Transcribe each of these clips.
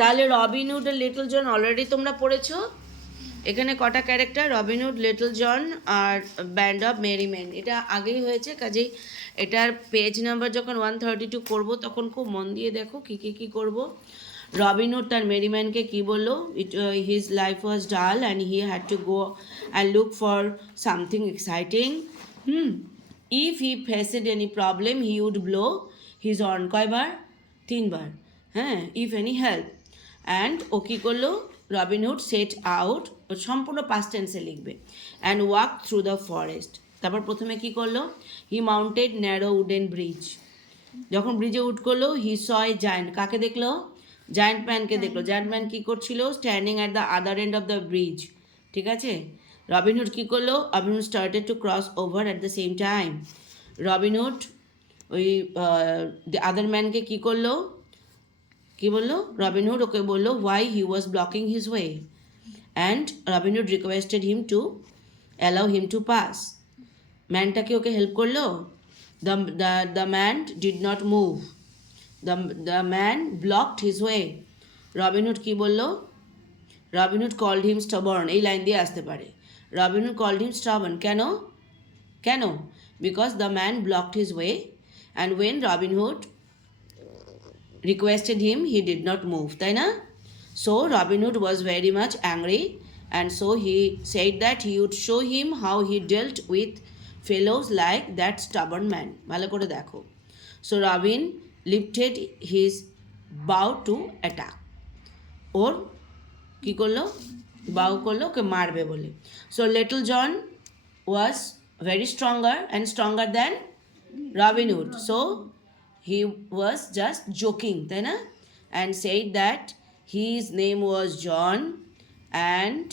তাহলে রবিনহুড আর little John already তোমরা পড়েছো। এখানে কটা ক্যারেক্টার, রবিনহুড, লিটল জন আর ব্যান্ড অফ মেরি মেন, এটা আগেই হয়েছে। কাজেই এটার পেজ নাম্বার যখন 132 করবো তখন খুব মন দিয়ে দেখো কী করবো। রবিনহুড তার মেরিম্যানকে কী বললো, his life was dull and he had to go and look for something exciting. If he faced any problem he would blow his horn, কয়বার, 3বার, হ্যাঁ, ইফ এনি হেল্প। অ্যান্ড ও কী করলো, রবিনহুড সেট আউট, সম্পূর্ণ past টেন্সে লিখবে, and walk through the forest. তারপর প্রথমে কী করলো, he mounted narrow wooden bridge, যখন ব্রিজে উঠ করলো, হি স এ জায়েন্ট, কাকে দেখলো, জায়েন্ট ম্যানকে দেখলো। জায়েন্ট ম্যান কী করছিল, standing at the other end of the bridge, ঠিক আছে। রবিনহুড কী করলো, Robin Hood started to cross over at the same time. Robin Hood ওই আদার ম্যানকে কী করলো, কী বললো, রবিনহুড ওকে বললো why he was blocking his way, and Robin Hood requested him to allow him to pass. ম্যানটাকে ওকে হেল্প করলো। The man did not move, the man blocked his way. Robin Hood কী বললো, রবিনহুড কল্ড হিম স্টাবর্ন, এই line দিয়ে আসতে পারে। Robin Hood called him stubborn, কেন, কেন, because the man blocked his way and when Robin Hood requested him he did not move, তাই না। So Robin Hood was very much angry and so he said that he would show him how he dealt with fellows like that stubborn man, ভালো করে দেখো। So Robin lifted his bow to attack, ওর কী করলো, বাউ করলো ওকে মারবে বলে। So Little John was very stronger than Robin Hood, so he was just joking, তাই না, and said that his name was John and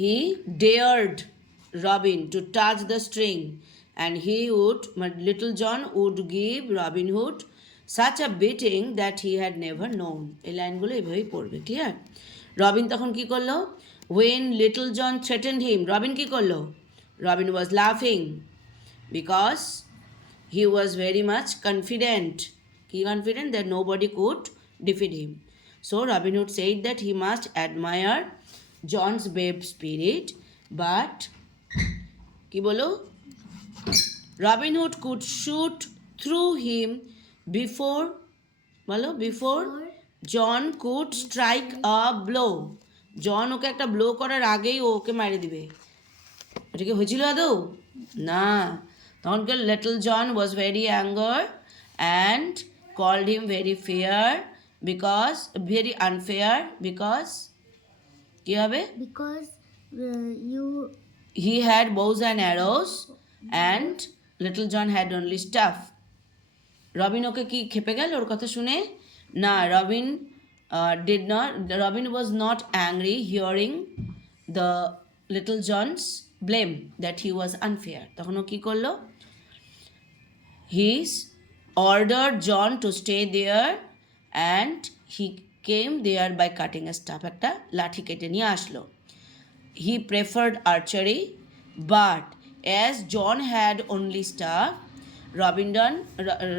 he dared Robin to touch the string and he would, Little John would give Robin Hood such a beating that he had never known। এই লাইনগুলো এইভাবেই পড়বে, ক্লিয়ার। রবিন তখন কি করলো, when Little John threatened him, Robin কি করলো, Robin was laughing because he was very much confident, that nobody could defeat him. So Robin Hood said that he must admire John's brave spirit, but কি বলো, Robin Hood could shoot through him before, বলো, before John could strike a blow, জন ওকে একটা ব্লো করার আগেই ওকে মারি দিবে। এটা কি হয়েছিল আদৌ, না। তখন little John was very anger and called him very fair, because very unfair, because কী হবে, because he had bows and arrows and little John had only staff. Robin ওকে কি খেপে গেল ওর কথা শুনে, না, Robin was not angry hearing the Little John's blame that he was unfair। তখন ও কী করলো, he ordered John to stay there and he came there by cutting a staff, একটা লাঠি কেটে নিয়ে আসলো। He preferred archery but as John had only staff,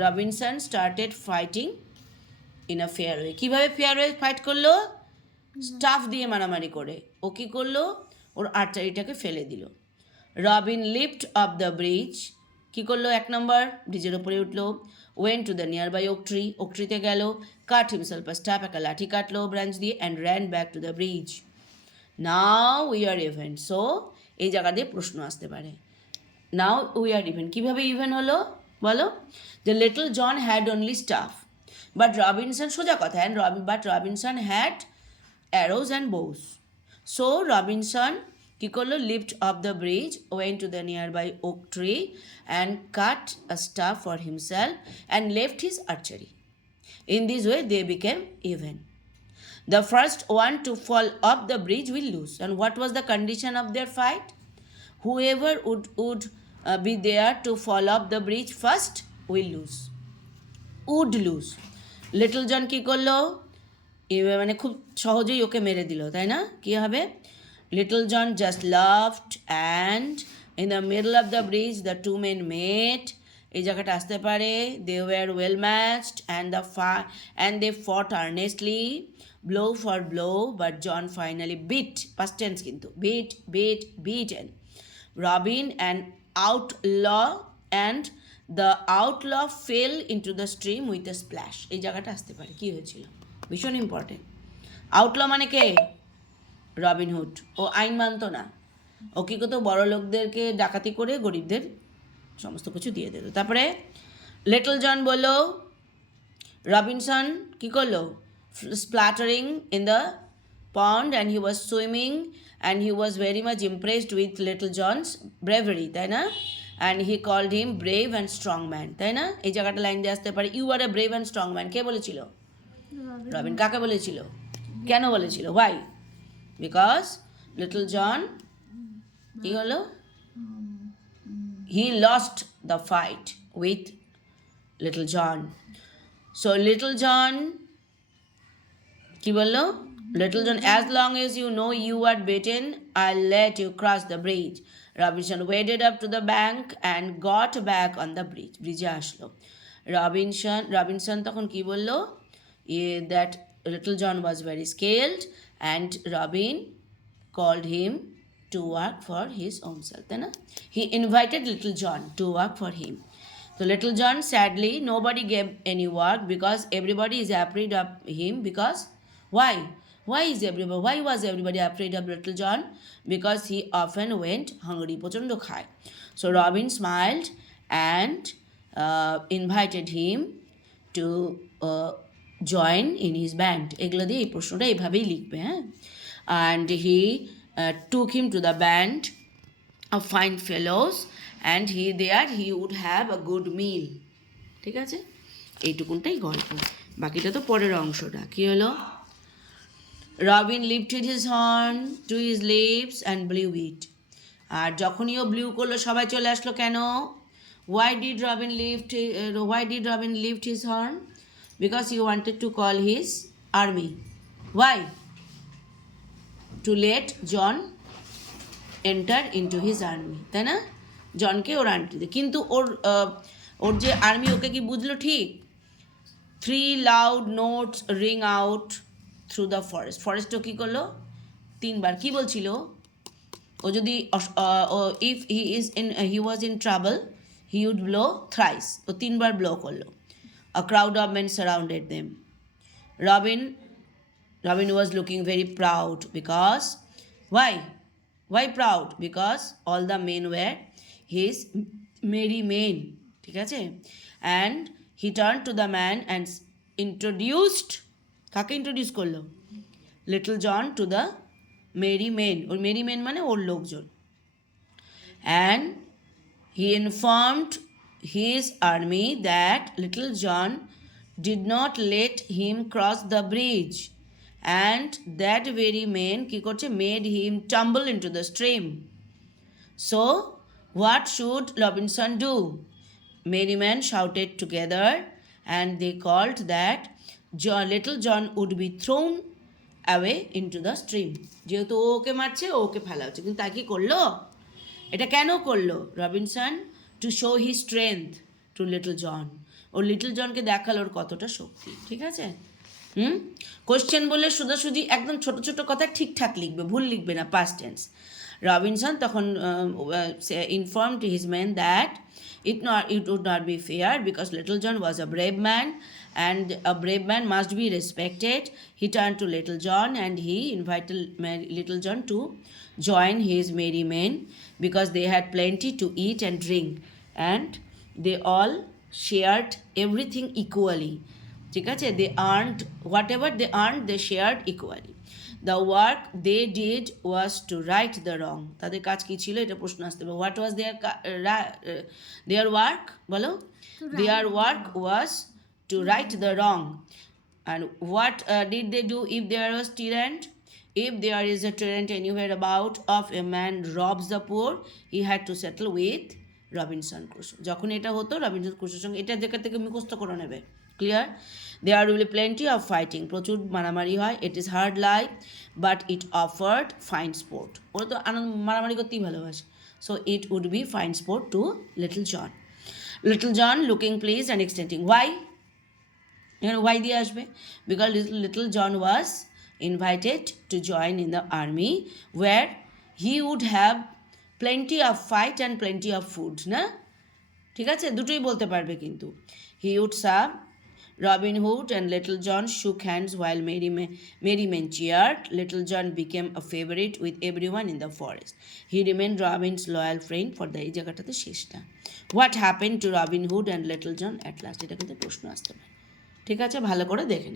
Robinson started fighting in a fair way। কীভাবে fair way fight করলো, স্টাফ দিয়ে মারামারি করে। ও কী করলো, ওর আর্চারিটাকে ফেলে দিল। Robin lift off the bridge, কী করলো, 1 নম্বর ব্রিজের ওপরে উঠলো। Went to the nearby oak tree, oak ট্রিতে গেল, কাট হিমসেলফ আ স্টাফ, একটা লাঠি কাটলো ব্রাঞ্চ দিয়ে, and ran back to the bridge. Now we are even, so এই জায়গা দিয়ে প্রশ্ন আসতে পারে, নাও উই আর ইভেন, কীভাবে ইভেন হলো বলো, the little John had only staff but Robinson, সোজা কথা, but Robinson had arrows and bows. So Robinson কী করলো, lift off the bridge, went to the nearby oak tree and cut a staff for himself and left his archery. In this way they became even. The first one to fall off the bridge will lose. And what was the condition of their fight? Whoever would be there to fall off the bridge first will lose. Would lose. Little John কি করলো, মানে খুব সহজেই ওকে মেরে দিল, তাই না, কী হবে, Little John just laughed and in the middle of the bridge the two men met. এই জায়গাটা আসতে পারে they were well matched and they fought earnestly blow for blow but John finally beat past tense কিন্তু beaten Robin and outlaw and the outlaw fell into the stream with a splash. এই জায়গাটা আসতে পারে কী হয়েছিল, ভীষণ important. Outlaw মানে কে? রবিনহুড। ও আইন মানত না, ও কী করতো, বড় লোকদেরকে ডাকাতি করে গরিবদের সমস্ত কিছু দিয়ে দিত। তারপরে লিটল জন বলল রবিনসন কী করলো, splattering in the pond and he was swimming and he was very much impressed with little John's bravery, তাই না? And he called him brave and strong man, তাই না? এই জায়গাটা লাইন দিয়ে আসতে পারে you are a brave and strong man. কে বলেছিল? রবিন। কাকে বলেছিল? কেন বলেছিল? হোয়াই? বিকজ লিটল জন কি হলো, he lost the fight with little John. So little John কি বললো? Little John as long as you know you are beaten I let you cross the bridge. Robinson waded up to the bank and got back on the bridge. ব্রিজে আসলো। Robinson তখন কি বললো, that little John was very skilled and Robin called him to work for his own self, তাই না? He invited little John to work for him. So little John, sadly, nobody gave any work because everybody is afraid of him. Because why? Why was everybody afraid of little John? Because he often went hungry. প্রচণ্ড খায়. So Robin smiled and invited him to join in his band. এগুলো দিয়ে এই প্রশ্নটা এইভাবেই লিখবে, হ্যাঁ? And he took him to the band of fine fellows and he would have a good meal. ঠিক আছে, এইটুকুনটাই গল্প, বাকিটা তো পরের অংশটা। কি হলো? Robin lifted his horn to his lips and blew it. আর যখনই ও ব্লিউ করলো সবাই চলে আসলো। কেন? why did Robin lift his horn? Because he wanted to call his army. Why? To let John enter into his army, তাই না? জনকে ওর আর্মিতে, কিন্তু ওর যে আর্মি, ওকে কি বুঝলো ঠিক? 3 loud notes ring out through the forest. ফরেস্টও কী করলো? 3 বার কি বলছিল? ও যদি if he was in trouble he would blow thrice. ও 3 বার ব্লো করলো। A crowd of men surrounded them. Robin was looking very proud because why proud? Because all the men were his merry men, ঠিক আছে? And he turned to the man and introduced, কাকে introduce করলো? Little John to the merry men. ওর merry men মানে ওর লোকজন। And he informed his army that little John did not let him cross the bridge. And that very man কি করছে? Made him tumble into the stream. So what should Robinson do? Merry men shouted together and they called that little John would be thrown away into the stream. যেহেতু ওকে মারছে, ওকে ফেলা হচ্ছে, কিন্তু তা কি করলো? এটা কেন করলো? Robinson to show his strength to little John. ও লিটল জনকে দেখালো ওর কতটা শক্তি, ঠিক আছে? কোয়েশ্চেন বললে সোজাসুজি একদম ছোট ছোট কথা ঠিকঠাক লিখবে, ভুল লিখবে না, পাস্ট টেন্স। রবিনসন তখন informed his man that it would not be fair because little John was a brave man and a brave man must be respected. He turned to little John and he invited little John to join his merry men because they had plenty to eat and drink and they all shared everything equally. ঠিক আছে? They earned whatever they earned, they shared equally. The work they did was to right the wrong. তাদের কাজ কি ছিল? এটা প্রশ্ন আসতে পারে। What was their work? বলো। Their work was to right the wrong. And what did they do if there was tyrant? If there is a tyrant anywhere about of a man robs the poor, he had to settle with Robinson Crusoe. যখন এটা হতো রবিনসন ক্রুসোর সঙ্গে, এটা জায়গা থেকে মুখস্থ করে নেবে। Clear? There will be plenty of fighting. প্রচুর মারামারি হয়। It is hard life, but it offered fine sport. ওরা তো মারামারি করতেই ভালোবাসে। So it would be fine sport to little John. Little John looking please and extending, why, এখানে why দিয়ে আসবে, because little John was invited to join in the army war he would have plenty of fight and plenty of food, না, ঠিক আছে, দুটোই বলতে পারবে কিন্তু। He would serve Robin Hood and Little John shook hands while merrymen cheered. Little John became a favorite with everyone in the forest. He remained Robin's loyal friend for the এই জায়গাটাতে শেষটা। What happened to Robin Hood and Little John at last? এটা কিন্তু প্রশ্ন আসতে পারে, ঠিক আছে, ভালো করে দেখে নেবে।